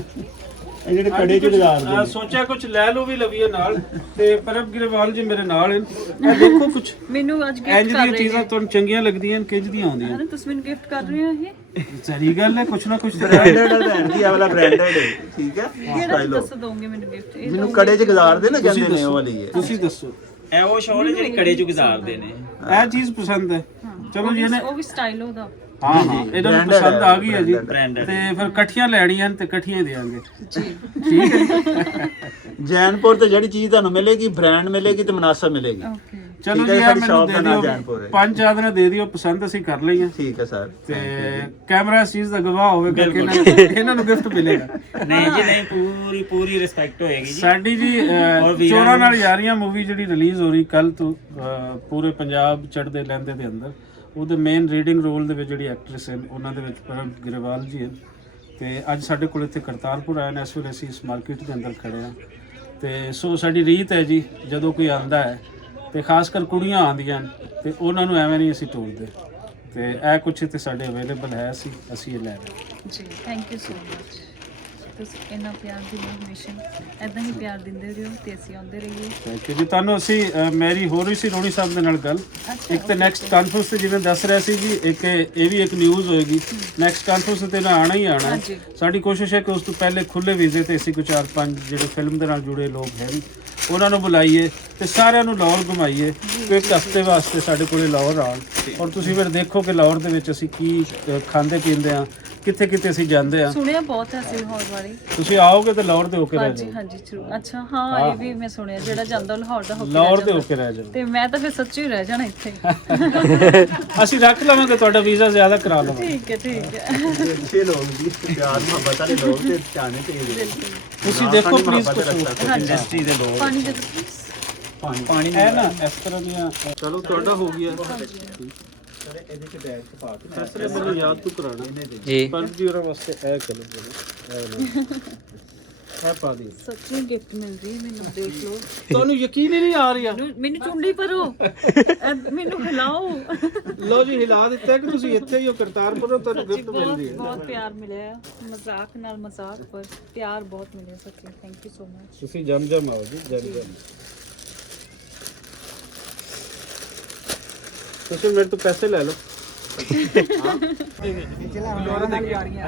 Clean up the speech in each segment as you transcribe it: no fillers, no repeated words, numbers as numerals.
ਇਹ ਜਿਹੜੇ ਕੜੇ ਚ ਗੁਜ਼ਾਰਦੇ ਨੇ। ਸੋਚਿਆ ਕੁਝ ਲੈ ਲਓ ਵੀ ਲਵੀਏ ਨਾਲ ਤੇ ਪਰਮ ਗਿਰੇਵਾਲ ਜੀ ਮੇਰੇ ਨਾਲ ਹਨ। ਇਹ ਦੇਖੋ ਕੁਝ ਮੈਨੂੰ ਅੱਜ ਗਿਫਟ ਇੰਜ ਦੀਆਂ ਚੀਜ਼ਾਂ ਤੁਹਾਨੂੰ ਚੰਗੀਆਂ ਲੱਗਦੀਆਂ ਕਿੰਜ ਦੀਆਂ ਆਉਂਦੀਆਂ ਨੇ। ਤੁਸੀਂ ਮੈਨੂੰ ਗਿਫਟ ਕਰ ਰਹੇ ਹੋ ਇਹ? ਸਹੀ ਗੱਲ ਹੈ, ਕੁਛ ਨਾ ਕੁਛ ਬ੍ਰਾਂਡਡ ਹੈ ਭੈਣ ਜੀ, ਇਹ ਵਾਲਾ ਬ੍ਰਾਂਡਡ ਹੈ। ਠੀਕ ਹੈ, ਕਿਹੜਾ ਦੱਸ ਦੋਗੇ ਮੈਨੂੰ ਗਿਫਟ? ਮੈਨੂੰ ਕੜੇ ਚ ਗੁਜ਼ਾਰਦੇ ਨਾ ਕਹਿੰਦੇ ਨੇ ਉਹ ਵਾਲੀ ਹੈ। ਤੁਸੀਂ ਦੱਸੋ। ਇਹ ਉਹ ਸ਼ੋਲ ਹੈ ਜਿਹੜੀ ਕੜੇ ਚ ਗੁਜ਼ਾਰਦੇ ਨੇ। ਇਹ ਚੀਜ਼ ਪਸੰਦ ਹੈ। ਚਲੋ ਜੀ ਇਹਨੇ ਉਹ ਵੀ ਸਟਾਈਲ ਉਹਦਾ। ਹਾਂ ਇਹਨਾਂ ਨੂੰ ਪਸੰਦ ਆ ਗਈ ਹੈ ਜੀ Branded। ਤੇ ਫਿਰ ਇਕੱਠੀਆਂ ਲੈਣੀਆਂ ਤੇ ਇਕੱਠੀਆਂ ਹੀ ਦੇਵਾਂਗੇ ਜੀ ਠੀਕ ਹੈ। ਜੈਨਪੁਰ ਤੇ ਜਿਹੜੀ ਚੀਜ਼ ਤੁਹਾਨੂੰ ਮਿਲੇਗੀ ਬ੍ਰਾਂਡ ਮਿਲੇਗੀ ਤੇ ਮੁਨਾਸਬ ਮਿਲੇਗੀ। ਓਕੇ ਚਲੋ ਠੀਕ ਜੀ ਹੈ, ਇਹ ਸਾਡੀ ਮੈਨੂੰ shop ਦੇ ਦਾ ਨਾਮ ਦਿਓ, ਜੈਨਪੁਰ ਹੈ। 5 ਚਾਦਰਾਂ ਦੇ ਦਿਓ, ਪਸੰਦ ਅਸੀਂ ਕਰ ਲਈਆਂ। ਠੀਕ ਹੈ ਸਰ। ਤੇ ਕੈਮਰਾ ਇਸ ਚੀਜ਼ ਦਾ ਗਵਾਹ ਹੋਵੇਗਾ ਕਿ ਇਹਨਾਂ ਨੂੰ ਗਿਫਟ ਮਿਲੇਗਾ। ਨਹੀਂ ਜੀ ਨਹੀਂ, ਪੂਰੀ ਰਿਸਪੈਕਟ ਹੋਏਗੀ ਜੀ ਸਾਡੀ ਜੀ ਚੋਰਾਂ ਨਾਲ ਯਾਰੀਆਂ ਮੂਵੀ ਜਿਹੜੀ ਰਿਲੀਜ਼ ਹੋ ਰਹੀ ਕੱਲ ਤੋਂ ਪੂਰੇ ਪੰਜਾਬ ਚੜ੍ਹਦੇ ਲਹਿੰਦੇ ਦੇ ਅੰਦਰ, ਉਹਦੇ ਮੇਨ ਰੀਡਿੰਗ ਰੋਲ ਦੇ ਵਿੱਚ ਜਿਹੜੀ ਐਕਟਰੈਸ ਹੈ ਉਹਨਾਂ ਦੇ ਵਿੱਚ ਪਰਮ ਗਿਰੇਵਾਲ ਜੀ ਹਨ। ਤੇ ਅੱਜ ਸਾਡੇ ਕੋਲ ਇੱਥੇ ਕਰਤਾਰਪੁਰ ਆਏ ਨੇ, ਇਸ ਵੇਲੇ ਅਸੀਂ ਇਸ ਮਾਰਕੀਟ ਦੇ ਅੰਦਰ ਖੜੇ ਹਾਂ। ਤੇ ਸੋ ਸਾਡੀ ਰੀਤ ਹੈ ਜੀ, ਜਦੋਂ ਕੋਈ ਆਂਦਾ ਹੈ ਤੇ ਖਾਸ ਕਰ ਕੁੜੀਆਂ ਆਉਂਦੀਆਂ ਤੇ ਉਹਨਾਂ ਨੂੰ ਐਵੇਂ ਨਹੀਂ ਅਸੀਂ ਤੋੜਦੇ। ਤੇ ਇਹ ਕੁਛ ਇੱਥੇ ਸਾਡੇ ਅਵੇਲੇਬਲ ਹੈ, ਅਸੀਂ ਇਹ ਲੈ ਰਹੇ ਜੀ। Thank you so much. ਤੁਸੀਂ ਇੰਨਾ ਪਿਆਰ ਦਿੰਦੇ ਹੋ, ਹਮੇਸ਼ਾ ਐਦਾਂ ਹੀ ਪਿਆਰ ਦਿੰਦੇ ਰਹੋ ਤੇ ਅਸੀਂ ਆਉਂਦੇ ਰਹੀਏ। ਥੈਂਕ ਯੂ ਜੀ। ਤੁਹਾਨੂੰ ਅਸੀਂ ਮੇਰੀ ਹੋ ਰਹੀ ਸੀ ਰੋਣੀ ਸਾਹਿਬ ਦੇ ਨਾਲ ਗੱਲ। ਇੱਕ ਤਾਂ ਨੈਕਸਟ ਕਾਨਫਰੰਸ ਤੇ ਜਿਵੇਂ ਦੱਸ ਰਿਹਾ ਸੀ ਜੀ, ਇੱਕ ਇਹ ਵੀ ਇੱਕ ਨਿਊਜ਼ ਹੋਏਗੀ ਨੈਕਸਟ ਕਾਨਫਰੰਸ ਤੇ ਨਾ ਆਣਾ ਹੀ ਆਣਾ। ਸਾਡੀ ਕੋਸ਼ਿਸ਼ ਹੈ ਕਿ ਉਸ ਤੋਂ ਪਹਿਲੇ ਖੁੱਲੇ ਵੀਜ਼ੇ ਤੇ ਅਸੀਂ ਕੋਈ 4-5 ਜਿਹੜੇ ਫਿਲਮ ਦੇ ਨਾਲ ਜੁੜੇ ਲੋਕ ਹਨ ਉਹਨਾਂ ਨੂੰ ਬੁਲਾਈਏ ਤੇ ਸਾਰਿਆਂ ਨੂੰ ਲਾਹੌਰ ਘੁਮਾਈਏ ਕਿ ਇੱਕ ਹਫ਼ਤੇ ਵਾਸਤੇ ਸਾਡੇ ਕੋਲੇ ਲਾਹੌਰ ਆਉਣ। ਔਰ ਤੁਸੀਂ ਫਿਰ ਦੇਖੋ ਕਿ ਲਾਹੌਰ ਦੇ ਵਿੱਚ ਅਸੀਂ ਕੀ ਖਾਂਦੇ ਪੀਂਦੇ ਆ, ਕਿੱਥੇ ਕਿੱਥੇ ਅਸੀਂ ਜਾਂਦੇ ਆ। ਸੁਣਿਆ ਬਹੁਤ ਹੈ ਅਸੀਂ ਲਾਹੌਰ ਬਾਰੇ। ਤੁਸੀਂ ਆਓਗੇ ਤੇ ਲਾਹੌਰ ਦੇ ਹੋ ਕੇ ਰਹਿ ਹਾਂਜੀ ਜਾਓ। ਹਾਂਜੀ ਜ਼ਰੂਰ। ਅੱਛਾ ਹਾਂ, ਇਹ ਵੀ ਮੈਂ ਸੁਣਿਆ ਜਿਹੜਾ ਜਾਂਦਾ ਲਾਹੌਰ ਦਾ ਹੋ ਕੇ ਲਾਹੌਰ ਰਹਿ ਦੇ ਹੋ ਜਾਂਦਾ। ਕੇ ਰਹਿ ਜਾਓ। ਤੇ ਮੈਂ ਤਾਂ ਫਿਰ ਸੱਚੀ ਰਹਿ ਜਾਣਾ ਇੱਥੇ। ਅਸੀਂ ਰੱਖ ਲਵਾਂਗੇ, ਤੁਹਾਡਾ ਵੀਜ਼ਾ ਜ਼ਿਆਦਾ ਕਰਾ ਲਵਾਂਗੇ। ਠੀਕ ਹੈ ਠੀਕ ਹੈ। ਅੱਛੇ ਲੋਕ ਜੀ, ਪਿਆਰ ਮੁਹੱਬਤ ਵਾਲੇ ਲੋਕ ਤੇ ਚਾਹਣੇ ਚਾਹੀਦੇ। ਤੁਸੀਂ ਦੇਖੋ ਪਲੀਜ਼ ਕੁਝ ਇੰਡਸਟਰੀ ਦੇ ਲੋਕ। ਪਾਣੀ ਦੇ ਦਿਓ please। ਪਾਣੀ ਹੈ ਨਾ ਇਸ ਤਰ੍ਹਾਂ ਦੀਆਂ। ਚਲੋ ਤੁਹਾਡਾ ਹੋ ਗਿਆ। ਇਹਦੇ ਚ ਬੈਗ ਚ ਪਾ ਕੇ ਅਸਲੇ ਮੈਨੂੰ ਯਾਦ ਤੂੰ ਕਰਾਣਾ ਜੀ ਪਰ ਜੀ ਉਹਨਾਂ ਵਾਸਤੇ ਇਹ ਕਲਰ ਇਹ ਪਾ ਦੀ। ਸੱਚੀ ਗਿਫਟ ਮਿਲ ਰਹੀ ਹੈ ਮੈਨੂੰ, ਦੇਖ ਲਓ। ਤੁਹਾਨੂੰ ਯਕੀਨ ਹੀ ਨਹੀਂ ਆ ਰਿਹਾ। ਮੈਨੂੰ ਚੁੰਡੀ ਭਰੋ, ਮੈਨੂੰ ਹਿਲਾਓ। ਲਓ ਜੀ ਹਿਲਾ ਦਿੱਤਾ ਕਿ ਤੁਸੀਂ ਇੱਥੇ ਹੀ ਹੋ ਕਰਤਾਰਪੁਰ, ਤੁਹਾਨੂੰ ਸੱਚੀ ਗਿਫਟ ਮਿਲ ਬਹੁਤ ਰਹੀ ਹੈ। ਬਹੁਤ ਪਿਆਰ ਮਿਲਿਆ, ਮਜ਼ਾਕ ਨਾਲ ਮਜ਼ਾਕ ਪਰ ਪਿਆਰ ਬਹੁਤ ਮਿਲਿਆ ਸੱਚੀ। Thank you so much. ਤੁਸੀਂ ਜਮ ਆਓ ਜੀ, ਜਮ। ਤੁਸੀਂ ਮੇਰੇ ਤੋਂ ਪੈਸੇ ਲੈ ਲਓ।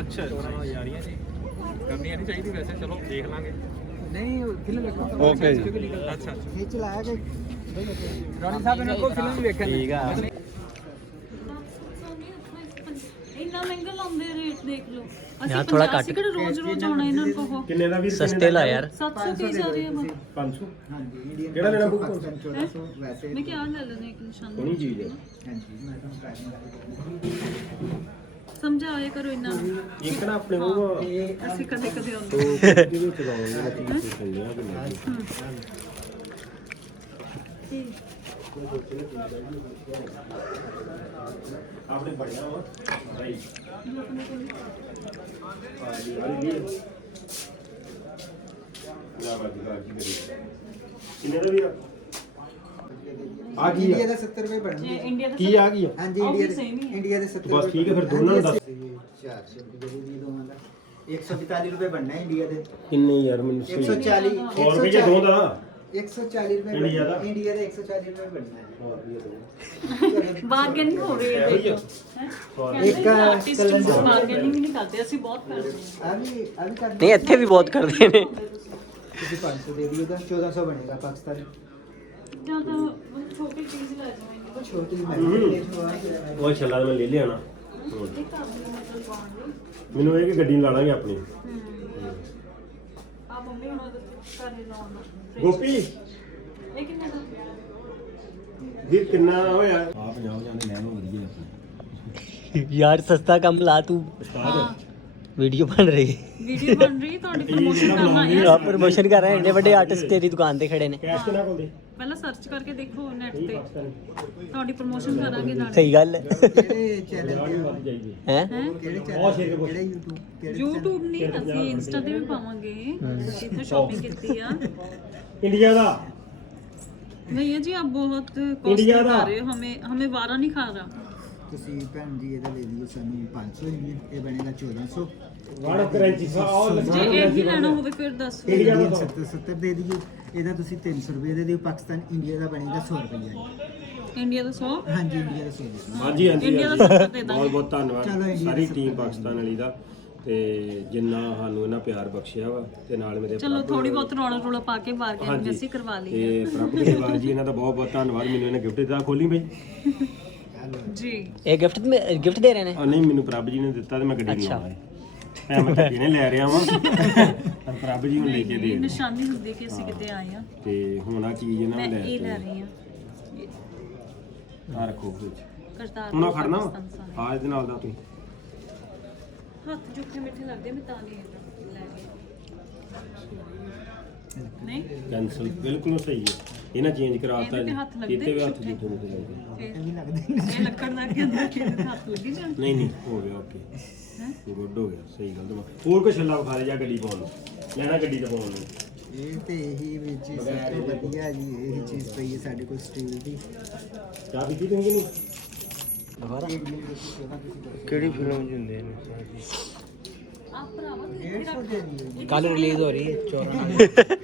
ਅੱਛਾ ਕਰਨੀਆਂ ਨਹੀਂ ਚਾਹੀਦੀ ਵੈਸੇ, ਚਲੋ ਦੇਖ ਲਾਂਗੇ। ਨਹੀਂ ਫਿਲਮ ਵੇਖੋ। ਓਕੇ ਜੀ। ਅੱਛਾ ਖਿੱਚ ਲਾਇਆ ਕਿ ਰਾਣੀ ਸਾਹਿਬ ਇਹਨਾਂ ਕੋਲ ਫਿਲਮ ਵੇਖਣ ਦੀ। ਠੀਕ ਆ। ਇੰਨਾ ਮਹਿੰਗਾ ਲਾਉਂਦੇ ਰੇਟ ਦੇਖ ਲਓ। ਯਾਰ ਥੋੜਾ ਘੱਟ। ਅਸੀਂ ਕਿਹੜਾ ਰੋਜ਼ ਰੋਜ਼ ਆਉਣਾ ਇਹਨਾਂ ਨੂੰ ਕਹੋ। ਕਿੰਨੇ ਦਾ ਵੀ ਸਸਤੇ ਲਾ ਯਾਰ। 730 ਆ ਰਹੀ ਹੈ ਬਸ। 500 ਹਾਂਜੀ ਇੰਡੀਅਨ ਕਿਹੜਾ ਲੈਣਾ ਬੁੱਕ? 1400 ਵੈਸੇ। ਮੈਂ ਕਿਹਾ ਲੈ ਲੈਣਾ ਇੱਕ ਨਿਸ਼ਾਨ। ਸੋਹਣੀ ਚੀਜ਼ ਹੈ। ਹਾਂਜੀ ਮੈਂ ਤੁਹਾਨੂੰ ਪ੍ਰਾਈਸ ਸਮਝਾਇਆ ਕਰੋ ਇਹਨਾਂ ਨੂੰ। ਇੱਕ ਨਾ ਆਪਣੇ ਉਹ ਅਸੀਂ ਕਦੇ ਕਦੇ ਆਉਂਦੇ। ਕਿਹਨੂੰ ਚਲਾਉਂਗੇ ਨਾ ਚੀਜ਼ ਚੱਲਦੀ ਆ ਕਿ ਨਹੀਂ। आपने बढ़िया हो भाई आ गई ਇੰਡੀਆ ਦੇ 70 ਰੁਪਏ ਬਣਨਗੇ। ਇੰਡੀਆ ਦਾ की आ गई ਹਾਂਜੀ ਉਹ ਵੀ ਇੰਡੀਆ same ਹੀ ਦੇ ਹੈ। ਇੰਡੀਆ ਦੇ 70 बस ठीक है फिर दोनों का 400 ਰੁਪਏ ਦੀ ਦੋਵਾਂ ਦਾ 145 ਰੁਪਏ ਬਣਨਾ ਹੈ ਇੰਡੀਆ ਦੇ। किन्ने यार मैंने 140 और रुपये दो दा 140 ਰੁਪਏ ਇੰਡੀਆ ਦਾ? ਇੰਡੀਆ ਦੇ 140 ਰੁਪਏ ਬਣਨਾ ਹੈ। ਬਾਰਗੇਨਿੰਗ ਹੋ ਰਹੀ ਹੈ ਦੇਖੋ। ਇੱਕ ਆਰਟਿਸਟ ਬਾਰਗੇਨਿੰਗ ਨਹੀਂ ਕਰਦੇ, ਅਸੀਂ ਬਹੁਤ ਕਰਦੇ ਹਾਂ। ਆ ਵੀ ਕਰ ਨਹੀਂ ਇੱਥੇ ਵੀ ਬਹੁਤ ਕਰਦੇ ਨੇ। ਤੁਸੀਂ 500 ਦੇ ਦਿਓ ਤਾਂ 1400 ਬਣੇਗਾ ਪਾਕਿਸਤਾਨੀ। ਜਾਂ ਤਾਂ ਛੋਟੀ ਚੀਜ਼ ਲੈ ਜਾਵਾਂਗੇ। ਉਹ ਛੋਟੀ ਮੈਂ ਉਹ ਛੱਲਾ ਮੈਂ ਲੈ ਲਿਆ ਨਾ ਇੱਕ ਆਪਣੀ ਮਤਲਬ ਪਾਉਣਗੇ। ਮੈਨੂੰ ਇਹ ਕਿ ਗੱਡੀ ਲਾ ਲਾਂਗੇ ਆਪਣੀ। ਆ ਮੰਮੀ ਹੁਣ ਘਰੇ ਲਾਉਣਾ। ਗੋਪੀ ਇਹ ਕਿੰਨੇ ਦਾ? ਵੀ ਕਿੰਨਾ ਹੋਇਆ ਆ 50 ਜਾਂਦੇ ਲੈਣ ਨੂੰ ਵਧੀਆ ਯਾਰ ਸਸਤਾ ਕੰਮ ਲਾ ਤੂੰ। ਵੀਡੀਓ ਬਣ ਰਹੀ ਵੀਡੀਓ ਬਣ ਰਹੀ, ਤੁਹਾਡੀ ਪ੍ਰਮੋਸ਼ਨ ਕਰਨਾ ਹੈ। ਆ ਪ੍ਰਮੋਸ਼ਨ ਕਰ ਰਹੇ ਐਡੇ ਵੱਡੇ ਆਰਟਿਸਟ ਤੇਰੀ ਦੁਕਾਨ ਤੇ ਖੜੇ ਨੇ। ਕੈਸ਼ ਕਿੰਨਾ ਕੋਲ ਦੇ ਪਹਿਲਾਂ ਸਰਚ ਕਰਕੇ ਦੇਖੋ ਨੈਟ ਤੇ, ਤੁਹਾਡੀ ਪ੍ਰਮੋਸ਼ਨ ਕਰਾਂਗੇ ਨਾਲ। ਸਹੀ ਗੱਲ ਹੈ। ਕਿਹੜੇ ਚੈਨਲ ਹੈ ਕਿਹੜੇ ਚੈਨਲ ਕਿਹੜੇ YouTube ਕਿਹੜੇ YouTube ਨਹੀਂ, ਅਸੀਂ ਇੰਸਟਾ ਤੇ ਵੀ ਪਾਵਾਂਗੇ। ਅਸੀਂ ਇੱਥੇ ਸ਼ਾਪਿੰਗ ਕੀਤੀ ਆ। इंडिया ਦਾ भैया जी आप बहुत कॉस्टली इंडिया खा का। रहे हो, हमें वारा नहीं खा रहा। ਤੁਸੀਂ ਭੈਣ ਜੀ ਇਹਦਾ ਲੈ ਲਈਏ ਸਾਨੂੰ 500 ਇੰਡੀਅਨ, ਇਹ ਬਣੇਗਾ 1400। ਜੇ ਇਹ ਵੀ ਲੈਣਾ ਹੋਵੇ ਫਿਰ ਦੱਸੋ। इंडियन 70 दे दीजिए ਇਹਦਾ ਤੁਸੀਂ 300 ਰੁਪਏ ਦੇ ਦਿਓ ਪਾਕਿਸਤਾਨ ਇੰਡੀਆ ਦਾ ਬਣੇਗਾ 100 ਰੁਪਏ ਜੀ ਇੰਡੀਆ ਦਾ 100 ਹਾਂਜੀ ਇੰਡੀਆ ਦਾ 100 ਹਾਂਜੀ ਹਾਂਜੀ ਇੰਡੀਆ ਦਾ 70 ਦੇ ਦਾਂਗੇ। ਬਹੁਤ ਬਹੁਤ ਧੰਨਵਾਦ ਚਲੋ ਇੰਡੀਆ ਸਾਰੀ ਦਾ ਟੀਮ ਪਾਕਿਸਤਾਨ ਵਾਲੀ ਦਾ ਤੇ ਜਿੰਨਾ ਸਾਨੂੰ ਇਹਨਾਂ ਪਿਆਰ ਬਖਸ਼ਿਆ ਵਾ ਤੇ ਨਾਲ ਮੇਰੇ ਚਲੋ ਥੋੜੀ ਬਹੁਤ ਰੌਲਾ ਪਾ ਕੇ ਬਾਰਗੇਨਿੰਗ ਹਾਂਜੀ। ਅਸੀਂ ਕਰਵਾ ਲਈ ਤੇ ਪ੍ਰਭ ਗਰੇਵਾਲ ਜੀ ਇਹਨਾਂ ਦਾ ਬਹੁਤ ਬਹੁਤ ਧੰਨਵਾਦ ਮੈਨੂੰ ਇਹਨੇ ਗਿਫਟ ਦਿੱਤਾ ਖੋਲੀ ਬਈ ਜੀ। ਇਹ ਗਿਫਟ ਦੇ ਰਹੇ ਨੇ ਨਹੀਂ ਮੈਨੂੰ ਪ੍ਰਭ ਜੀ ਨੇ ਦਿੱਤਾ ਤੇ ਮੈਂ ਗੱਡੀ ਲਿਆਉਣਾ ਹੈ ਮੈਂ ਗੱਡੀ ਨੇ ਲੈ ਰਿਹਾ ਵਾਂ ਪਰ ਪ੍ਰਭ ਜੀ ਨੂੰ ਲੈ ਕੇ ਇਹ ਦੇ ਨਿਸ਼ਾਨੀ ਹੁੰਦੀ ਕਿ ਅਸੀਂ ਕਿਤੇ ਆਏ ਆ। ਤੇ ਹੁਣ ਆ ਚੀਜ਼ ਇਹਨਾਂ ਮੈਂ ਨੂੰ ਇਹ ਲੈ ਲੈ ਰਹੀ ਆ ਆ ਰੱਖੋ ਵਿੱਚ ਕਰਤਾਰ ਹੁਣ ਆਹ ਖੜਨਾ ਵਾ? ਪਾਕਿਸਤਾਨ ਸਾਹਿਬ। ਆ ਇਹਦੇ ਨਾਲ ਦਾ ਤੁਸੀਂ ਹੱਥ ਜੁੱਠੇ ਮਿੱਠੇ ਲੱਗਦੇ ਮੈਂ ਤਾਂ ਨਹੀਂ ਲੈ ਗਈ। ਨਹੀਂ ਕੈਂਸਲ ਬਿਲਕੁਲ ਸਹੀ ਹੈ ਇਹਨਾਂ ਚੇਂਜ ਕਰਾਤਾ ਇਹਦੇ ਤੇ ਹੱਥ ਲੱਗਦੇ ਕਿਤੇ ਵੀ ਹੱਥ ਝੂਠੇ। ਜੁੱਠੇ ਨਹੀਂ ਲੱਗਦੇ ਫਿਰ ਵੀ ਲੱਗਦੇ ਇਹ ਲੱਕੜ ਦਾ ਕੇ ਅੰਦਰ ਕਿਹਦੇ ਹੱਥ ਲੱਗੀ ਜਾਣ। ਨਹੀਂ ਨਹੀਂ ਹੋ ਗਿਆ ਓਕੇ ਗੁੱਡ ਹੋ ਗਿਆ ਸਹੀ ਗੱਲ ਤਾਂ ਹੋਰ ਕੋਈ ਛੱਲਾ ਵਿਖਾ ਦੇ ਜਾਂ ਗੱਡੀ ਪਾਉਣ ਨੂੰ ਲੈਣਾ ਗੱਡੀ ਤੇ ਪਾਉਣ ਨੂੰ ਇਹ ਤੇ ਇਹੀ ਵਿੱਚ ਹੀ ਸਭ ਤੋਂ ਵਧੀਆ ਜੀ ਇਹ ਚੀਜ਼ ਪਈ ਹੈ ਸਾਡੇ ਕੋਲ ਸਟੀਲ ਦੀ ਚਾਹ ਪੀਤੀ ਤੁਸੀਂ ਕਿ ਨਹੀਂ ਕਿਹੜੀ ਫਿਲਮ ਚ ਹੁੰਦੇ ਨੇ ਆ ਭਰਾਵਾ ਤੂੰ 150 ਦੇ ਦਿਓ ਕੱਲ ਰਿਲੀਜ਼ ਹੋ ਰਹੀ ਹੈ 14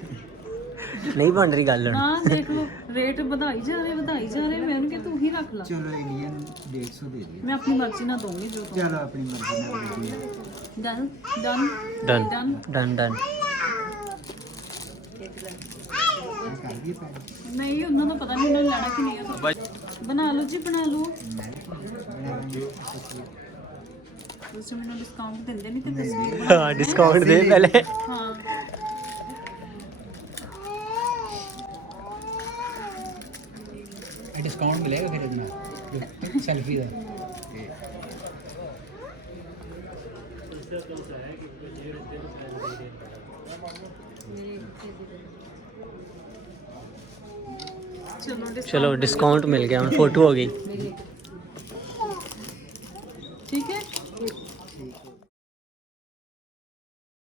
ਨਹੀਂ ਬਣ ਰਹੀ ਗੱਲ ਹੁਣ ਨਾ ਦੇਖ ਲਓ ਰੇਟ ਵਧਾਈ ਜਾ ਰਹੇ ਮੈਂ ਉਹਨੂੰ ਕਿ ਤੂੰ ਹੀ ਰੱਖ ਲਾ। ਚਲੋ ਇੰਡੀਅਨ 150 ਦੇ ਦਿਓ ਮੈਂ ਆਪਣੀ ਮਰਜ਼ੀ ਨਾਲ ਦਊਂਗੀ ਜੋ ਚਲੋ ਆਪਣੀ ਮਰਜ਼ੀ ਨਾਲ ਦੇ ਦਿਓ done done done done done done ਕਰ ਦਈਏ ਪੈਕ ਨਹੀਂ ਉਹਨਾਂ ਦਾ ਪਤਾ ਨਹੀਂ ਉਹਨਾਂ ਨੇ ਲੈਣਾ ਕਿ ਨਹੀਂ ਆ। ਬਣਾ ਲਓ ਜੀ ਬਣਾ ਲਓ। ਤੁਸੀਂ ਮੈਨੂੰ ਡਿਸਕਾਊਂਟ ਦਿੰਦੇ ਨਹੀਂ ਤੇ ਤੁਸੀਂ ਹਾਂ ਡਿਸਕਾਊਂਟ ਦੇ ਪਹਿਲੇ ਹਾਂ डिस्काउंट मिलेगा फिर इतना सेल्फी का चलो डिस्काउंट मिल गया हम फोटो हो गई ठीक है।